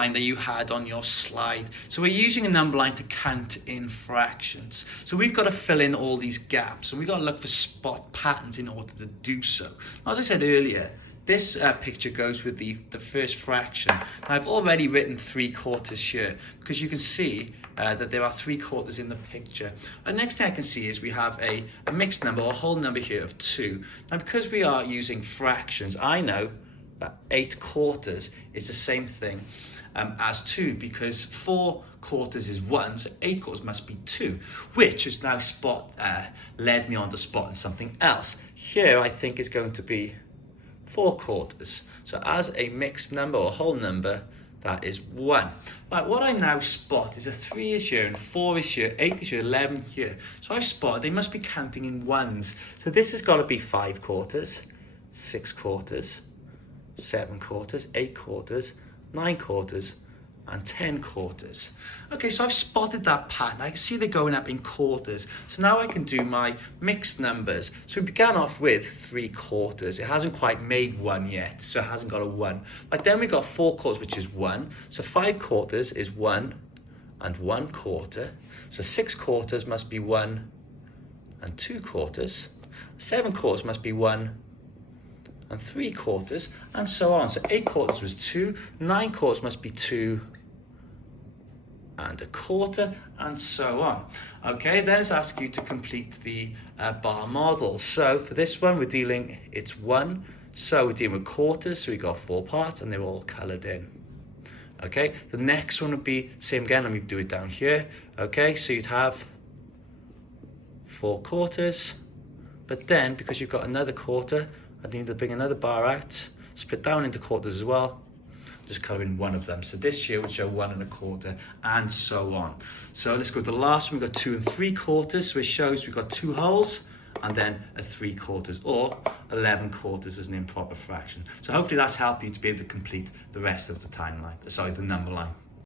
line that you had on your slide. So we're using a number line to count in fractions. So we've got to fill in all these gaps, and we've got to look for spot patterns in order to do so. As I said earlier, this picture goes with the first fraction. I've already written 3/4 here because you can see that there are 3/4 in the picture. And next thing I can see is we have a mixed number or a whole number here of 2. Now because we are using fractions, I know that 8/4 is the same thing as 2, because 4/4 is 1, so 8/4 must be 2, which has now led me on to spotting something else. Here I think is going to be 4/4. So as a mixed number or whole number, that is 1. Right, what I now spot is a 3 is here and 4 is here, 8 is here, 11 here. So I spot they must be counting in ones. So this has got to be 5/4, 6/4, 7/4, 8/4, 9/4, and 10/4. Okay, so I've spotted that pattern. I can see they're going up in quarters. So now I can do my mixed numbers. So we began off with 3/4. It hasn't quite made 1 yet, so it hasn't got a 1. But then we got 4/4, which is 1. So 5/4 is 1 and 1/4. So 6/4 must be 1 and 2/4. 7/4 must be 1 and 3/4, and so on. So 8/4 was 2, 9/4 must be 2 and 1/4, and so on. Okay, then let's ask you to complete the bar model. So for this one, it's 1, so we're dealing with quarters, so we got 4 parts, and they're all coloured in. Okay, the next one would be same again. Let me do it down here. Okay, so you'd have 4/4, but then because you've got another quarter, I need to bring another bar out, split down into quarters as well, just colour in one of them. So this here would show 1 1/4, and so on. So let's go to the last one. We've got 2 3/4, so it shows we've got 2 wholes and then a 3/4, or 11/4 as an improper fraction. So hopefully that's helped you to be able to complete the rest of the timeline, the number line.